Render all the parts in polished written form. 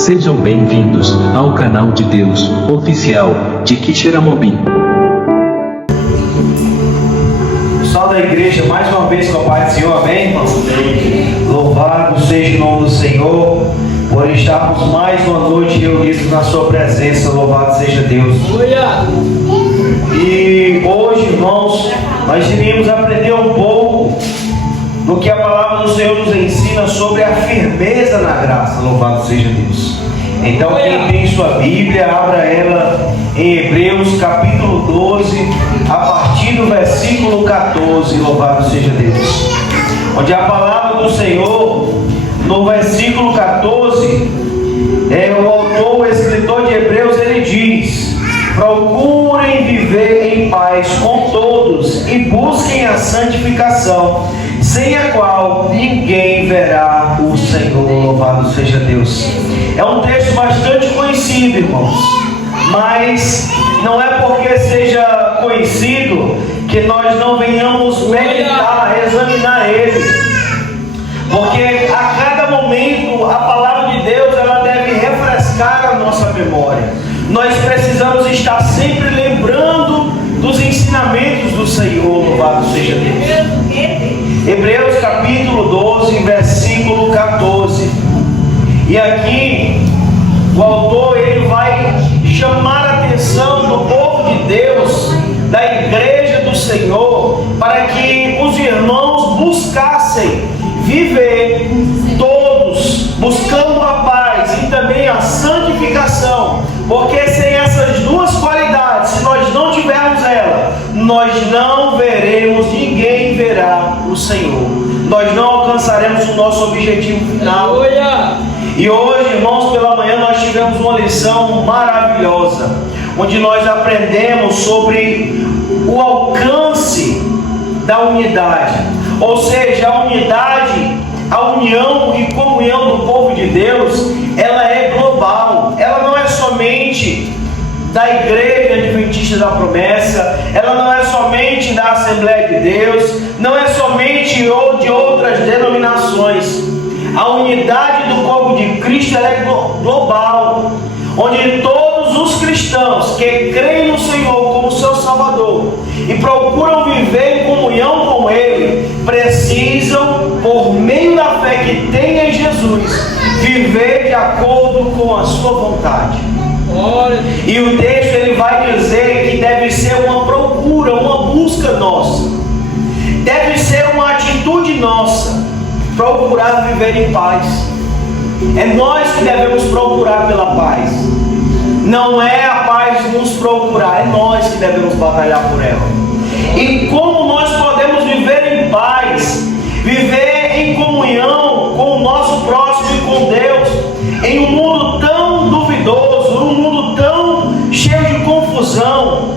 Sejam bem-vindos ao canal de Deus oficial de Quixeramobim. Pessoal da igreja, mais uma vez com a paz do Senhor, amém, irmãos? Louvado seja o nome do Senhor por estarmos mais uma noite reunidos na sua presença. Louvado seja Deus. E hoje, irmãos, nós iríamos aprender um pouco do que a palavra do Senhor nos ensina sobre a firmeza na graça. Louvado seja Deus. Então, quem tem sua Bíblia, abra ela em Hebreus capítulo 12, a partir do versículo 14. Louvado seja Deus. Onde a palavra do Senhor, no versículo 14, o autor, o escritor de Hebreus, ele diz: procurem viver em paz com todos e busquem a santificação, sem a qual ninguém verá o Senhor. Louvado seja Deus. É um texto bastante conhecido, irmãos, mas não é porque seja conhecido que nós não venhamos meditar, examinar ele, porque a cada momento a palavra de Deus ela deve refrescar a nossa memória. Nós precisamos estar sempre lembrando dos ensinamentos do Senhor. Louvado seja Deus. Hebreus capítulo 12, versículo 14. E aqui o autor ele vai chamar a atenção do povo de Deus, da igreja do Senhor, para que os irmãos buscassem viver todos buscando a paz e também a santificação, porque sem essas duas qualidades, se nós não tivermos ela, nós não veremos, ninguém verá o Senhor, nós não alcançaremos o nosso objetivo final. E hoje, irmãos, pela manhã nós tivemos uma lição maravilhosa, onde nós aprendemos sobre o alcance da unidade, ou seja, a unidade, a união e comunhão do povo de Deus, ela é global, ela não é somente da Igreja Adventista da Promessa, ela não é somente da Assembleia de Deus, não é somente de outras denominações. A unidade do corpo de Cristo ela é global, onde todos os cristãos que creem no Senhor como seu Salvador e procuram viver em comunhão com Ele, precisam, por meio da fé que tem em Jesus, viver de acordo com a sua vontade. E o texto ele vai dizer que deve ser uma procura, uma busca nossa, deve ser uma atitude nossa, procurar viver em paz. É nós que devemos procurar pela paz, não é a paz nos procurar, é nós que devemos batalhar por ela. E como nós podemos viver em paz, viver em comunhão com o nosso próximo e com Deus, em um mundo tão duvidoso, um mundo tão cheio de confusão?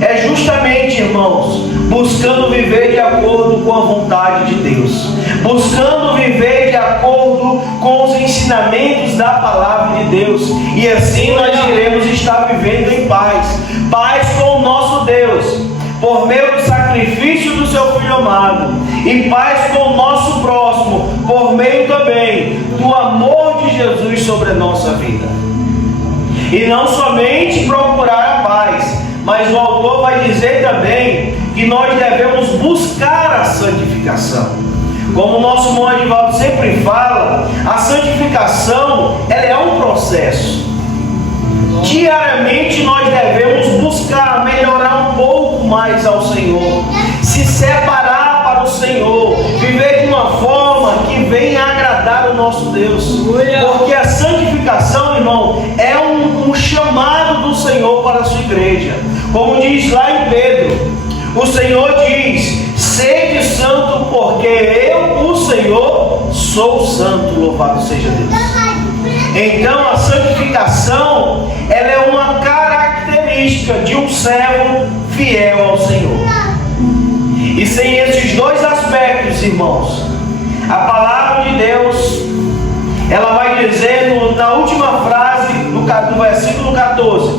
É justamente, irmãos, buscando viver de acordo com a vontade de Deus, buscando viver de acordo com os ensinamentos da palavra de Deus, e assim nós iremos estar vivendo em paz, paz com o nosso Deus, por meio do sacrifício do seu Filho amado, e paz com o nosso próximo, por meio também do amor de Jesus sobre a nossa vida. E não somente procurar a paz, mas o autor vai dizer também que nós devemos buscar a santificação. Como o nosso irmão Edivaldo sempre fala, a santificação ela é um processo. Diariamente nós devemos buscar melhorar um pouco mais ao Senhor, se separar para o Senhor, viver de uma forma que venha agradar o nosso Deus, porque a santificação, irmão, é um chamado do Senhor para a sua igreja. Como diz lá em Pedro, o Senhor diz: sede santo, porque eu, o Senhor, sou santo. Louvado seja Deus. Então a santificação ela é uma característica de um servo fiel ao Senhor. E sem esses dois aspectos, irmãos, a palavra de Deus ela vai dizer na última frase do versículo 14,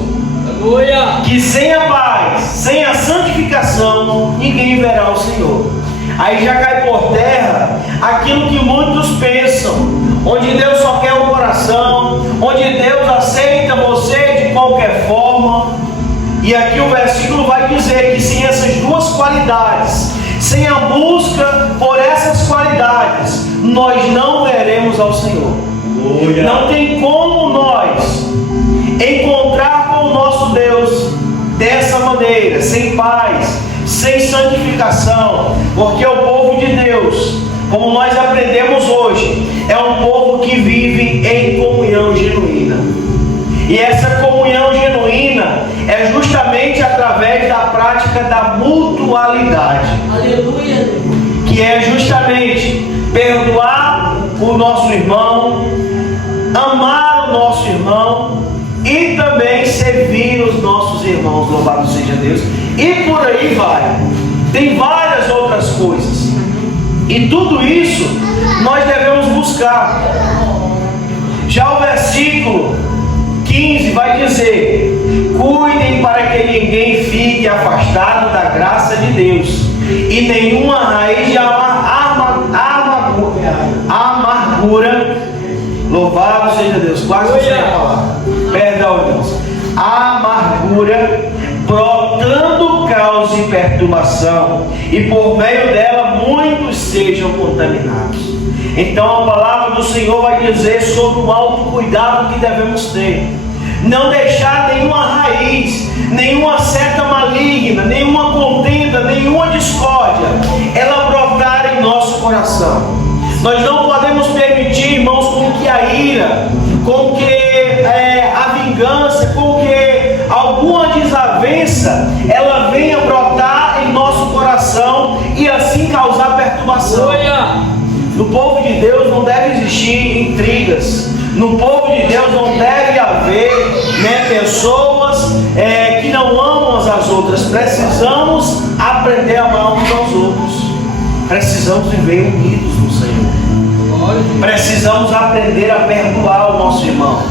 que sem a paz, sem a santificação, ninguém verá o Senhor. Aí já cai por terra aquilo que muitos pensam, onde Deus só quer o coração, onde E aqui o versículo vai dizer que sem essas duas qualidades, sem a busca por essas qualidades, nós não veremos ao Senhor. Não tem como nós encontrar com o nosso Deus dessa maneira, sem paz, sem santificação, porque o povo de Deus, como nós aprendemos hoje, é um povo que vive em comunhão genuína. E essa comunhão genuína é justamente através da prática da mutualidade. Aleluia. Que é justamente perdoar o nosso irmão, amar o nosso irmão e também servir os nossos irmãos. Louvado seja Deus. E por aí vai. Tem várias outras coisas. E tudo isso nós devemos buscar. Já o versículo 15 vai dizer: cuidem para que ninguém fique afastado da graça de Deus, e nenhuma raiz de amargura, louvado seja Deus, quase sem a palavra, perdão, irmãos, amargura, brotando cause perturbação, e por meio dela muitos sejam contaminados. Então a palavra do Senhor vai dizer sobre o autocuidado que devemos ter. Não deixar nenhuma raiz, nenhuma seta maligna, nenhuma contenda, nenhuma discórdia, ela brotar em nosso coração. Nós não podemos permitir, irmãos, com que a ira, com que a vingança, com que alguma desavença, ela venha brotar em nosso coração e assim causar perturbação. No povo de Deus não deve existir intrigas. No povo de Deus não deve haver pessoas que não amam umas às outras. Precisamos aprender a amar uns aos outros. Precisamos viver unidos no Senhor. Precisamos aprender a perdoar o nosso irmão.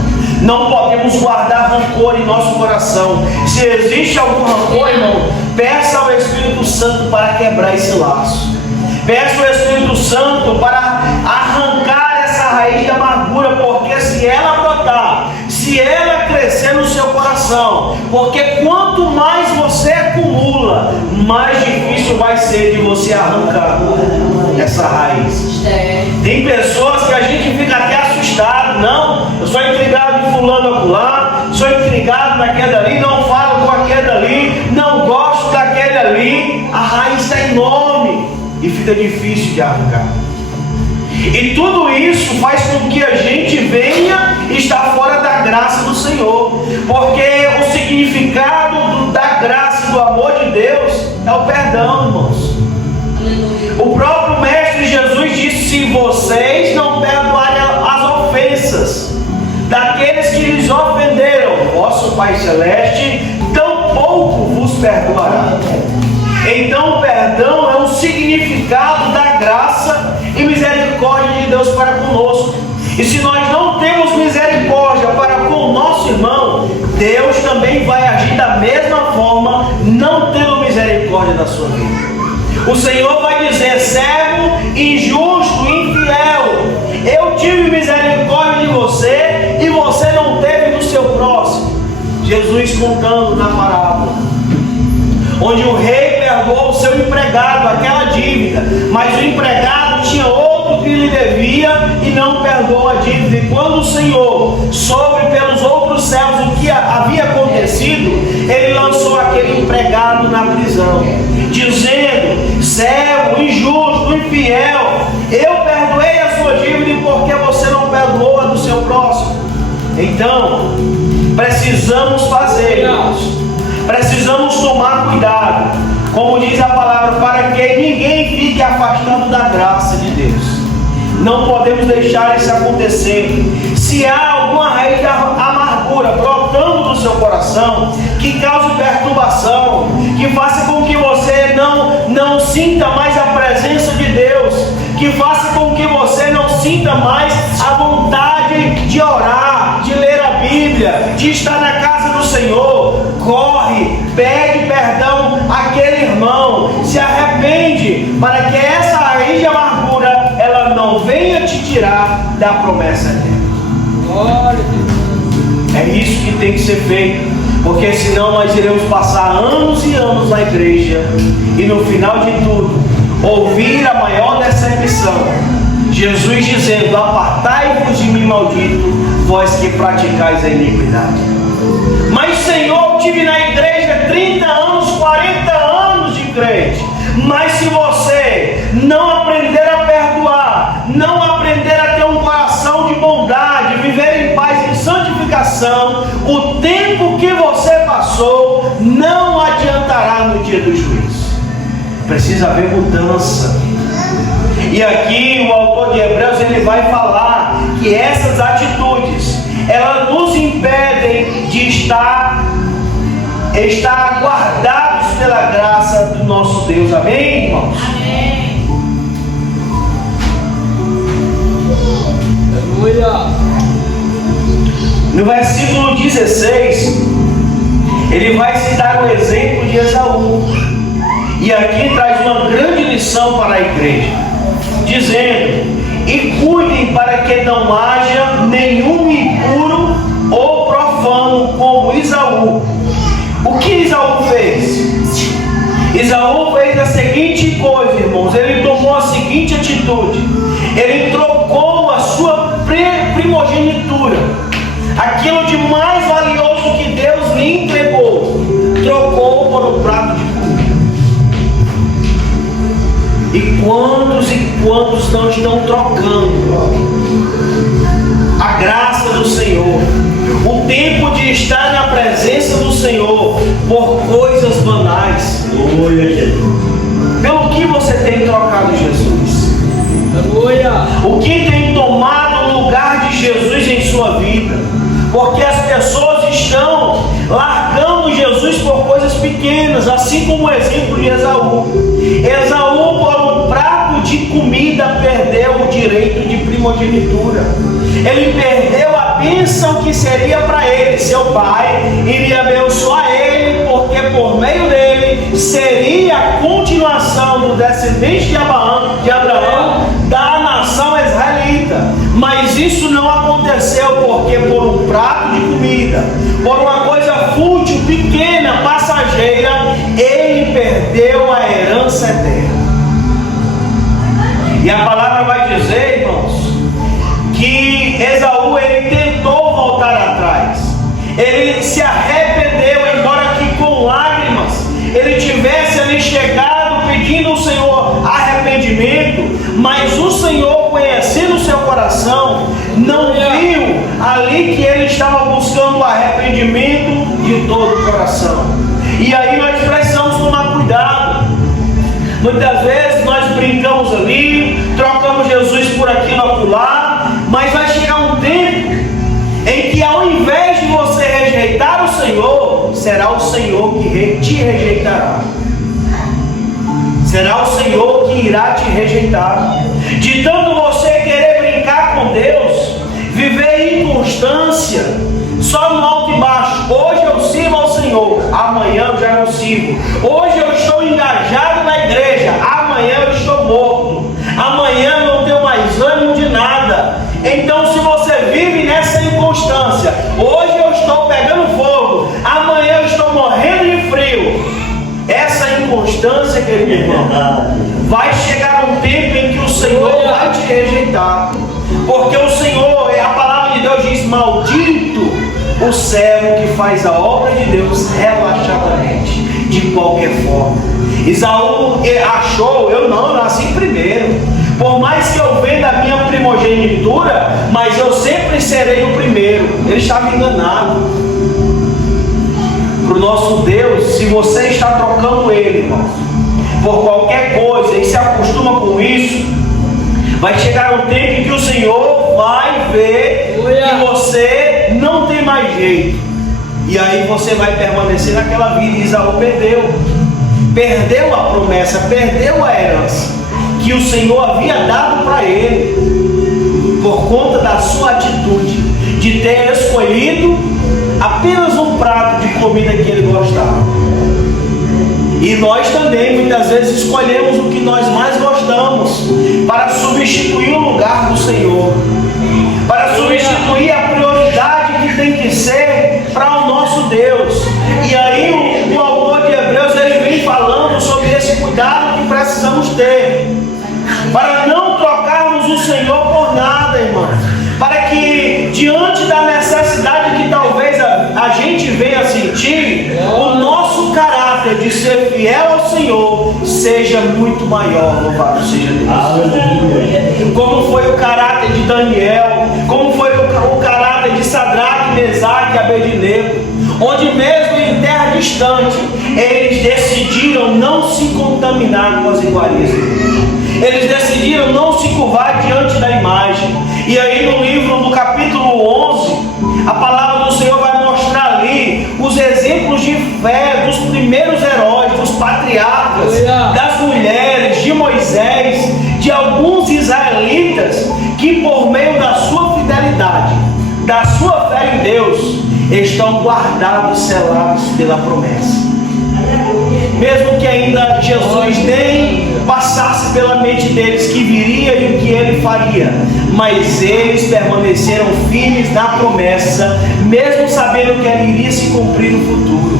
Não podemos guardar rancor em nosso coração. Se existe algum rancor, irmão, peça ao Espírito Santo para quebrar esse laço. Peça ao Espírito Santo para arrancar essa raiz de amargura, porque se ela brotar, se ela crescer no seu coração, porque quanto mais você acumula, mais difícil vai ser de você arrancar essa raiz. Tem pessoas que a gente fica até assustado. Não, eu sou intrigado de fulano acolá, sou intrigado daquele ali, não falo com aquele ali, não gosto daquele ali. A raiz está enorme e fica difícil de arrancar. E tudo isso faz com que a gente venha estar fora da graça do Senhor, porque o significado da graça e do amor de Deus é o perdão, irmãos. O próprio Mestre Jesus disse: se vocês não perdoarem as ofensas daqueles que lhes ofenderam, vosso Pai Celeste tampouco vos perdoará. Então o perdão é um significado da graça e misericórdia de Deus para conosco. E se nós não temos misericórdia para com o nosso irmão, Deus também vai agir da mesma forma, não tendo misericórdia da sua vida. O Senhor vai dizer: servo injusto, infiel, eu tive misericórdia de você e você não teve do seu próximo. Jesus contando na parábola, onde o rei perdoou o seu empregado, aquela dívida, mas o empregado tinha outro que lhe devia e não perdoou a dívida. E quando o Senhor soube pelos outros servos o que havia acontecido, ele lançou aquele empregado na prisão, dizendo: servo injusto, infiel, eu perdoei a sua dívida e por que você não perdoou a do seu próximo? Então, precisamos fazer, irmãos. Precisamos tomar cuidado, como diz a palavra, para que ninguém fique afastado da graça de Deus. Não podemos deixar isso acontecer. Se há alguma raiz de amargura brotando no seu coração, que cause perturbação, que faça com que você não sinta mais a presença de Deus, que faça com que você não sinta mais a vontade de orar, de ler a Bíblia, de estar na casa do Senhor, corre, pede perdão àquele irmão, se arrepende, para que essa raiz de amargura ela não venha te tirar da promessa dele. É isso que tem que ser feito. porque senão nós iremos passar anos e anos na igreja e no final de tudo ouvir a maior decepção, Jesus dizendo: apartai-vos de mim, maldito, vós que praticais a iniquidade. Mas Senhor, eu tive na igreja 30 anos, 40 anos de crente. Mas se você não aprender a perdoar, não aprender a ter um coração de bondade, viver em paz e santificação, o tempo que você passou não adiantará no dia do juízo. Precisa haver mudança. E aqui o autor de Hebreus ele vai falar que essas atitudes elas nos impedem de estar guardados pela graça do nosso Deus. Amém, irmãos? Amém. Aleluia. No versículo 16, ele vai citar o exemplo de Esaú. E aqui traz uma grande lição para a igreja, dizendo: e cuidem para que não haja nenhum impuro ou profano como Esaú. O que Esaú fez? Esaú fez a seguinte coisa, irmãos. Ele tomou a seguinte atitude: ele trocou a sua primogenitura, aquilo de mais valioso que Deus lhe entregou, trocou por um prato de comida. E quantos não estão trocando a graça do Senhor, o tempo de estar na presença do Senhor, por coisas banais? Pelo que você tem trocado Jesus? O que tem tomado o lugar de Jesus em sua vida? Porque as pessoas estão largando Jesus por coisas pequenas, assim como o exemplo de Esaú. Esaú, por um prato de comida, perdeu o direito de primogenitura. Ele perdeu a bênção que seria para ele. Seu pai iria abençoar ele, porque por meio dele seria a continuação do descendente de Abraão, da nação israelita. Mas isso não aconteceu, porque por um prato de comida, por uma coisa fútil, pequena, passageira, ele perdeu a herança eterna. E a palavra vai dizer, irmãos, que Esaú ele tentou voltar atrás. Ele se arrependeu, embora que com lágrimas ele tivesse ali chegado pedindo ao Senhor arrependimento, mas o Senhor, conhecendo o seu coração, não viu ali que ele estava buscando o arrependimento de todo o coração. E aí nós precisamos tomar cuidado. Muitas vezes nós brincamos ali, trocamos Jesus por aquilo, acolá, mas vai chegar um tempo em que, ao invés de você rejeitar o Senhor, será o Senhor que te rejeitará. Será o Senhor que irá te rejeitar. De tanto você querer brincar com Deus, viver em inconstância, só no alto e baixo. Hoje eu sirvo ao Senhor, amanhã eu já não sirvo. Hoje eu estou engajado na igreja, amanhã eu estou morto. Amanhã eu não tenho mais ânimo de nada. Então, se você vive nessa inconstância, hoje eu estou pegando fogo, amanhã eu estou morrendo de frio. Essa inconstância, querido irmão, vai chegar um tempo em que o Senhor vai te rejeitar. Porque o Senhor, a palavra de Deus diz: maldito o servo que faz a obra de Deus relaxadamente, de qualquer forma. Esaú achou: eu nasci primeiro. Por mais que eu venda a minha primogenitura, mas eu sempre serei o primeiro. Ele estava enganado. Para o nosso Deus, se você está trocando ele, irmãos, por qualquer coisa e se acostuma com isso, vai chegar um tempo em que o Senhor vai ver que você não tem mais jeito. E aí você vai permanecer naquela vida. Esaú perdeu a promessa, perdeu a herança que o Senhor havia dado para ele, por conta da sua atitude de ter escolhido apenas um prato de comida que ele gostava. E nós também muitas vezes escolhemos o que nós mais gostamos para substituir o lugar do Senhor, para substituir a prioridade que tem que ser para o nosso Deus. promessa de ser fiel ao Senhor seja muito maior. Louvado seja Deus. Como foi o caráter de Daniel, como foi o caráter de Sadraque, Mesaque e Abednego, onde mesmo em terra distante, eles decidiram não se contaminar com as iguarias. Eles decidiram não se curvar diante da imagem. E aí no livro, no capítulo 11, a palavra do Senhor vai mostrar ali os exemplos de fé dos primeiros heróis, dos patriarcas, das mulheres, de Moisés, de alguns israelitas que por meio da sua fidelidade, da sua fé em Deus, estão guardados, selados pela promessa. Mesmo que ainda Jesus nem passasse pela mente deles que viria e o que ele faria, mas eles permaneceram firmes na promessa, mesmo sabendo que ela iria se cumprir no futuro.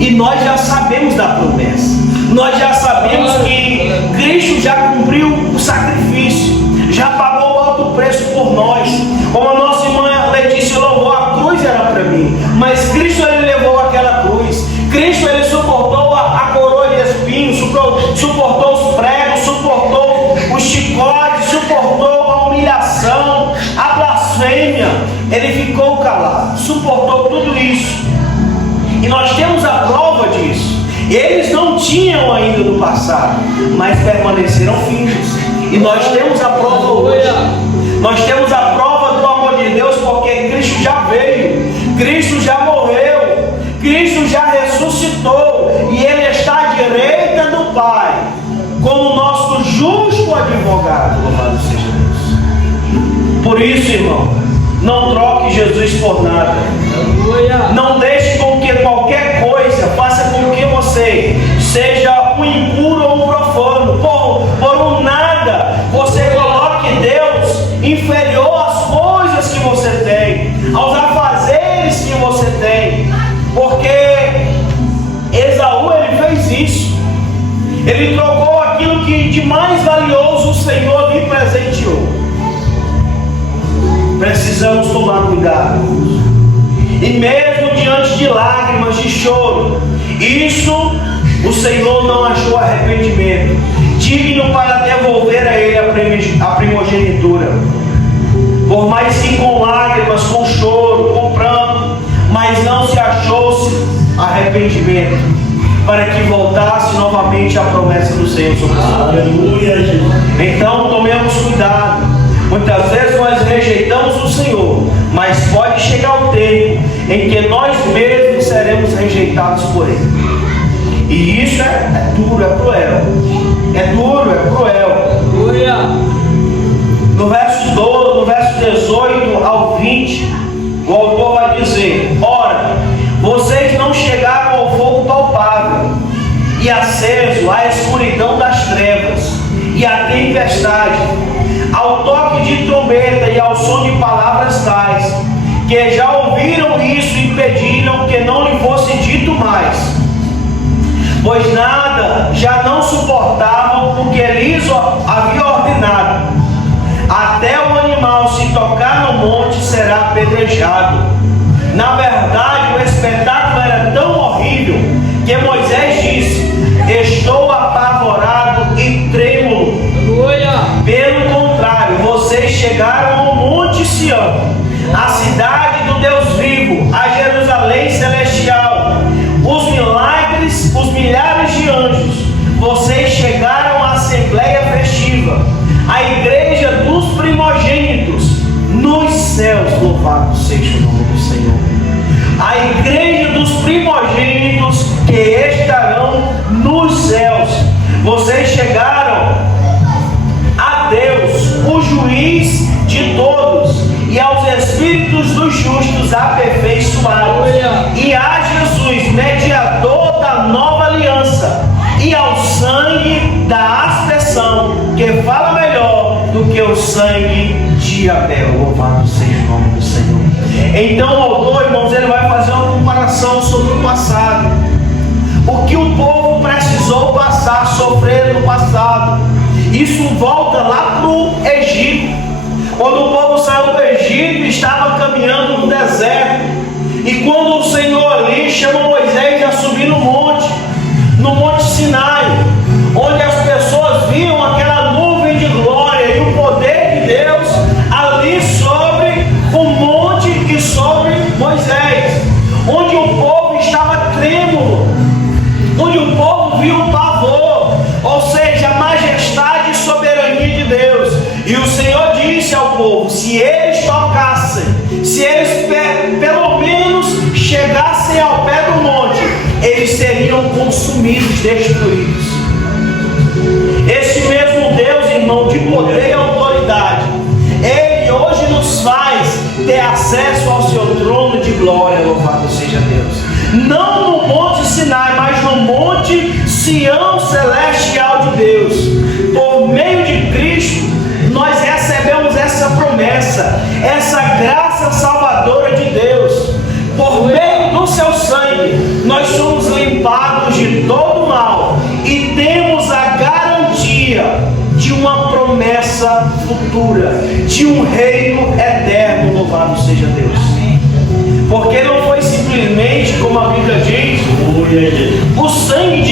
E nós já sabemos da promessa, nós já sabemos que Cristo já cumpriu o sacrifício, já pagou o alto preço por nós. Como a nossa irmã Letícia louvou, a cruz era para mim, mas Cristo ele levou aquela cruz. Cristo ele suportou a coroa de espinhos, suportou os pregos, suportou os chicotes, suportou a humilhação, a blasfêmia. Ele ficou calado, suportou tudo isso. E nós temos a prova disso. Eles não tinham ainda no passado, mas permaneceram firmes. E nós temos a prova hoje. Nós temos a prova do amor de Deus, porque Cristo já veio, Cristo já morreu, Cristo já ressuscitou, e Ele está à direita do Pai, como nosso justo advogado. Louvado seja Deus. Por isso, irmão, não troque Jesus por nada. Não deixe com que qualquer coisa faça com que você seja um impuro ou um profano. Por um nada você coloque Deus inferior às coisas que você tem, aos afazeres que você tem. Porque Esaú ele fez isso. Ele trocou aquilo que de mais valioso o Senhor lhe presenteou. Precisamos tomar cuidado. E mesmo diante de lágrimas, de choro, isso o Senhor não achou arrependimento digno para devolver a ele a primogenitura. Por mais que com lágrimas, com choro, com pranto, mas não se achou-se arrependimento para que voltasse novamente a promessa do Senhor sobre nós. Então tomemos cuidado. Muitas vezes nós rejeitamos o Senhor, mas pode chegar o tempo em que nós mesmos seremos rejeitados por Ele. E isso é duro, é cruel. É duro, é cruel. No verso 18 ao 20, o autor vai dizer: ora, vocês não chegaram ao fogo palpável e aceso, à escuridão das trevas e à tempestade, ao toque de trombeta e ao som de palavras tais, que já ouviram isso e pediram que não lhe fosse dito mais, pois nada já não suportavam o que lhes havia ordenado. Até o animal, se tocar no monte, será apedrejado. Na verdade, o espetáculo era tão horrível que Moisés disse: estou apavorado e trêmulo. Pelo contrário, vocês chegaram ao monte Sião, a cidade do Deus vivo, a Jerusalém celestial, os milagres, os milhares de anjos. Vocês chegaram à assembleia festiva, a igreja dos primogênitos nos céus. Louvado seja o nome do Senhor. A igreja dos primogênitos que estarão nos céus. Vocês chegaram a Deus, o juiz de todos, e aos espíritos dos justos aperfeiçoados, e a Jesus, mediador da nova aliança, e ao sangue da aspersão, que fala melhor do que o sangue de Abel. Louvado seja o nome do Senhor. Então o autor, irmãos, ele vai fazer uma comparação sobre o passado. O que o povo precisou passar, sofrer no passado. Isso volta lá para o Egito. Quando o povo saiu do Egito, estava caminhando no deserto. E quando o Senhor ali chama Moisés a subir no monte, chegassem ao pé do monte, eles seriam consumidos, destruídos. Esse mesmo Deus, irmão, de poder e autoridade, Ele hoje nos faz ter acesso ao seu trono de glória, louvado seja Deus. Não no Monte Sinai, mas no Monte Sião Celestial de Deus. Por meio de Cristo, nós recebemos essa promessa, essa graça salvadora de Deus. Por meio do seu sangue, nós somos limpados de todo mal e temos a garantia de uma promessa futura, de um reino eterno, louvado seja Deus. Porque não foi simplesmente, como a Bíblia diz, o sangue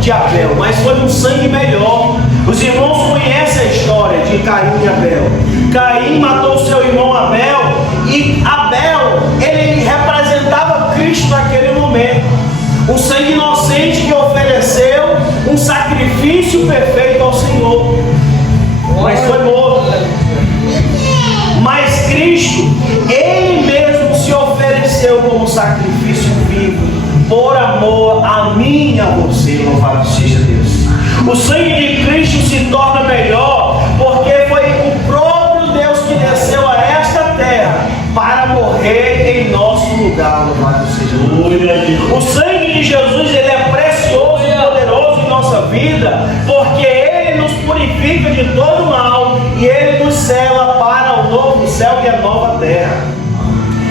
de Abel, mas foi um sangue melhor. Os irmãos conhecem a história de Caim e Abel. Caim matou seu irmão Abel, e Abel, ele representava Cristo naquele momento. Um sangue inocente que ofereceu um sacrifício perfeito ao Senhor, mas foi morto. Mas Cristo, Ele mesmo se ofereceu como sacrifício vivo, por amor a mim e a você, louvado seja Deus. O sangue de Cristo se torna melhor, porque foi o próprio Deus que desceu a esta terra para morrer em nosso lugar, louvado seja Deus. O sangue de Jesus, ele é precioso e poderoso em nossa vida, porque Ele nos purifica de todo mal e Ele nos sela para o novo céu e a nova terra.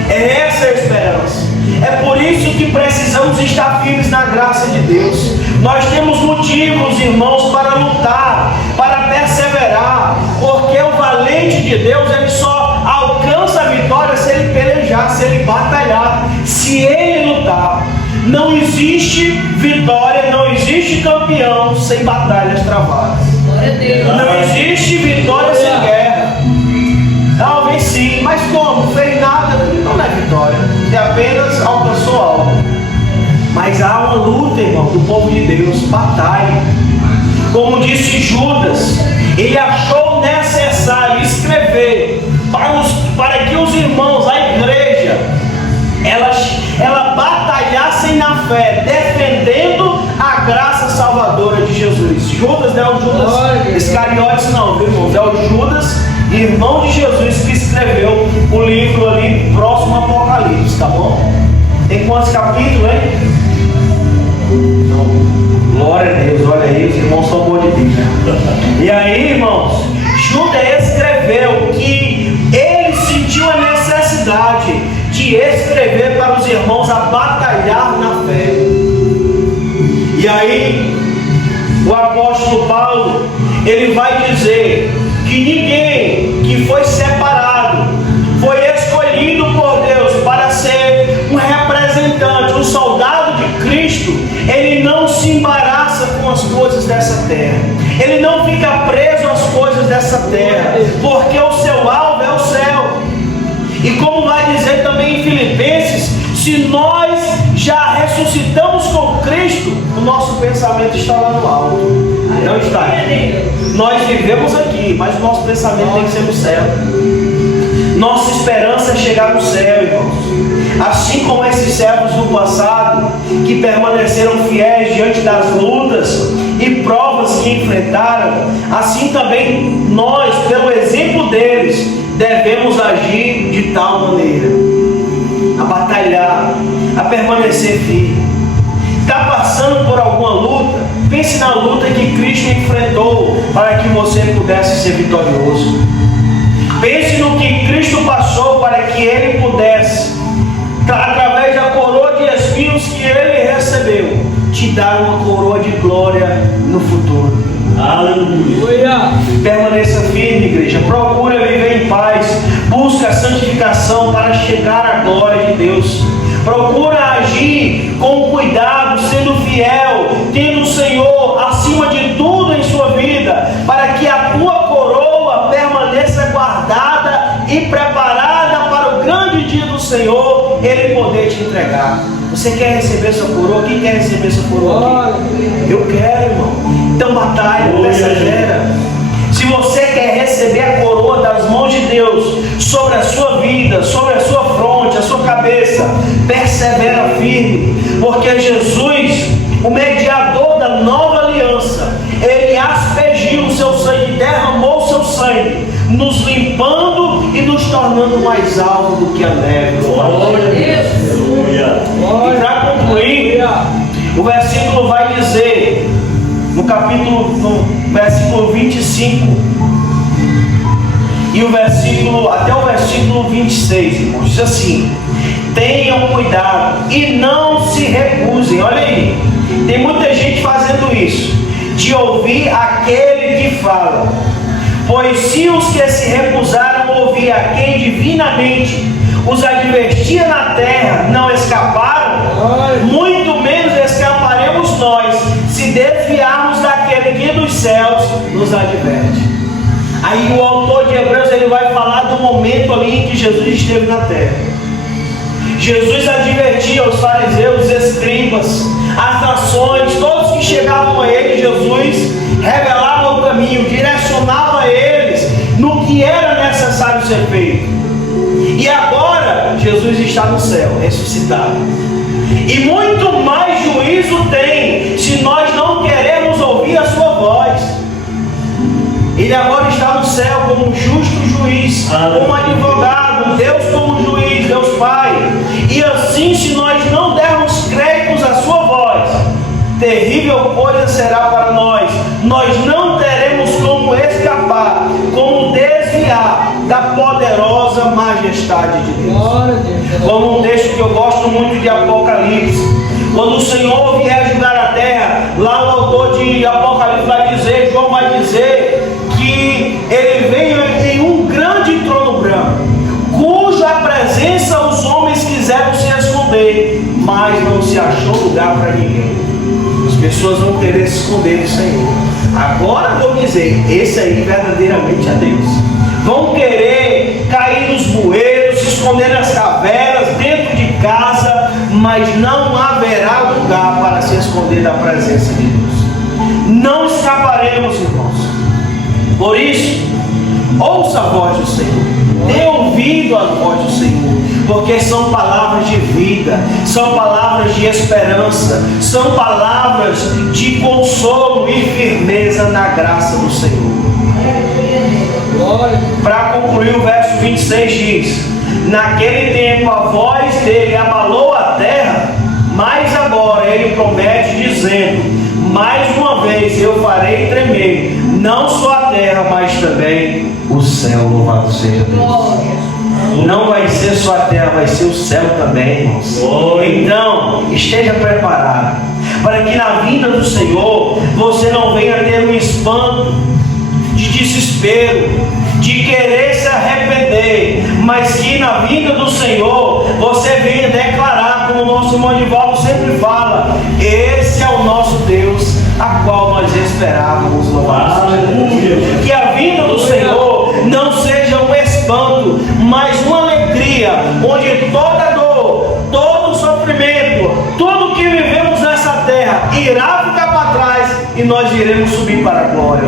É essa a esperança. É por isso que precisamos estar firmes na graça de Deus. Nós temos motivos, irmãos, para lutar, para perseverar, porque o valente de Deus, ele só alcança a vitória se ele pelejar, se ele batalhar, se ele lutar. Não existe vitória, não existe campeão sem batalhas travadas. Não existe vitória sem guerra. Talvez sim, mas como? Fez nada, não é vitória. Você apenas alcançou algo. Mas há uma luta, irmão, do povo de Deus, batalha. Como disse Judas, ele achou necessário escrever para que os irmãos, a igreja, ela batalhassem na fé, defendendo a graça salvadora de Jesus. Judas não é o Judas Iscariotes, não, viu, irmãos? É o Judas, irmão de Jesus, que escreveu o livro ali próximo ao Apocalipse, tá bom? Tem quantos capítulos, hein? Glória a Deus, olha aí, os irmãos são bons de Deus. E aí, irmãos, Judas escreveu que ele sentiu a necessidade de escrever para os irmãos a batalhar na fé. E aí, o apóstolo Paulo, ele vai dizer que ninguém que foi separado, foi escolhido por Deus para ser um representante, um soldado de Cristo, ele não se embaraça com as coisas dessa terra, ele não fica preso às coisas dessa terra, porque o seu alvo é o céu. E como vai dizer também em Filipenses, se nós já ressuscitamos com Cristo, o nosso pensamento está lá no alto. Não está. Nós vivemos aqui, mas o nosso pensamento tem que ser no céu. Nossa esperança é chegar no céu, irmãos. Assim como esses servos do passado, que permaneceram fiéis diante das lutas e provas que enfrentaram, assim também nós, pelo exemplo deles, devemos agir de tal maneira, a batalhar, a permanecer firme. Está passando por alguma luta? Pense na luta que Cristo enfrentou para que você pudesse ser vitorioso. Pense no que Cristo passou para que Ele pudesse, através da coroa de espinhos que Ele recebeu, te dar uma coroa de glória no futuro. Aleluia! Permaneça firme, igreja. Procura viver em paz. Busca a santificação para chegar à glória de Deus. Procura agir com cuidado, sendo fiel, tendo o Senhor acima de tudo em sua vida, para que a tua coroa permaneça guardada e preparada para o grande dia do Senhor, Ele poder te entregar. Você quer receber essa coroa? Quem quer receber essa coroa aqui? Eu quero, irmão. Então batalha, persevera. Se você quer receber a coroa das mãos de Deus sobre a sua vida, sobre a sua fronte, a sua cabeça, persevera. persevera firme, porque Jesus, o mediador da nova aliança, ele aspergiu o seu sangue, derramou o seu sangue, nos limpando e nos tornando mais alto do que a neve. E para concluir, o versículo vai dizer, no versículo 25, e até o versículo 26, irmãos, diz assim: tenham cuidado e não se recusem. Olha aí, tem muita gente fazendo isso, de ouvir aquele que fala. Pois se os que se recusaram a ouvir a quem divinamente os advertia na terra não escaparam, muito menos escaparemos nós, se desviarmos daquele que dos céus nos adverte. Aí o autor de Hebreus, ele vai falar do momento ali em que Jesus esteve na terra. Jesus advertia os fariseus, os escribas, as nações, todos que chegavam a ele. Jesus revelava o caminho, direcionava eles no que era necessário ser feito. E agora Jesus está no céu, ressuscitado, e muito mais juízo tem se nós não queremos ouvir a sua voz. Ele agora está no céu como um justo juiz, como advogado, Deus como juiz, Deus Pai. E assim, se nós não dermos créditos à sua voz, terrível coisa será para nós. Nós não teremos como escapar, como desviar da poderosa majestade de Deus. Como um texto que eu gosto muito de Apocalipse, quando o Senhor vier julgar a terra, lá o autor de Apocalipse vai dizer, João vai dizer, que ele veio em um grande trono branco, cuja presença os homens quiseram se esconder, mas não se achou lugar para ninguém. As pessoas vão querer se esconder do Senhor. Agora vou dizer, esse aí verdadeiramente é Deus. Vão querer cair nos bueiros, se esconder nas cavernas, dentro de casa, mas não haverá lugar para se esconder da presença de Deus. Não escaparemos, irmãos. Por isso, ouça a voz do Senhor. Dê ouvido à voz do Senhor, porque são palavras de vida, são palavras de esperança, são palavras de consolo e firmeza na graça do Senhor. Para concluir, o verso 26 diz: naquele tempo a voz dele abalou a terra, mas agora ele promete dizendo: mais uma vez eu farei tremer não só a terra, mas também o céu. Louvado seja Deus. Não vai ser só a terra, vai ser o céu também, irmãos. Então, esteja preparado, para que na vinda do Senhor, você não venha ter um espanto de desespero, de querer se arrepender, mas que na vinda do Senhor, você venha declarar, como o nosso irmão Divaldo sempre fala: esse é o nosso Deus, a qual nós esperávamos. Que a vinda do Senhor não seja um espanto, mas uma alegria, onde toda dor, todo sofrimento, tudo que vivemos nessa terra irá ficar para trás e nós iremos subir para a glória.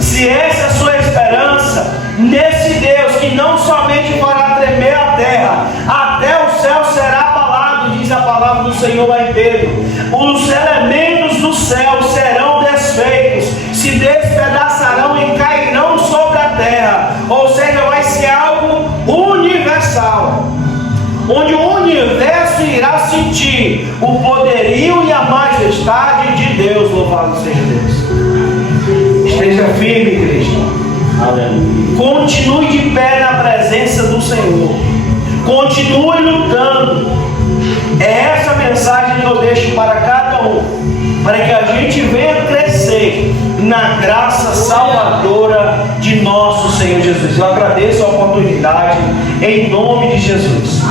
Se essa é a sua esperança, nesse Deus que não somente fará tremer a terra, até o céu será abalado, diz a palavra do Senhor lá em Pedro. Os elementos do céu serão desfeitos, se despedaçarão e cairão sobre a terra. Ou seja, vai ser algo universal, onde o universo irá sentir o poderio e a majestade de Deus. Louvado seja Deus. Esteja firme, igreja. Continue de pé na presença do Senhor. Continue lutando. É essa mensagem que eu deixo para cada um, para que a gente venha crescer na graça salvadora de nosso Senhor Jesus. Eu agradeço a oportunidade, em nome de Jesus.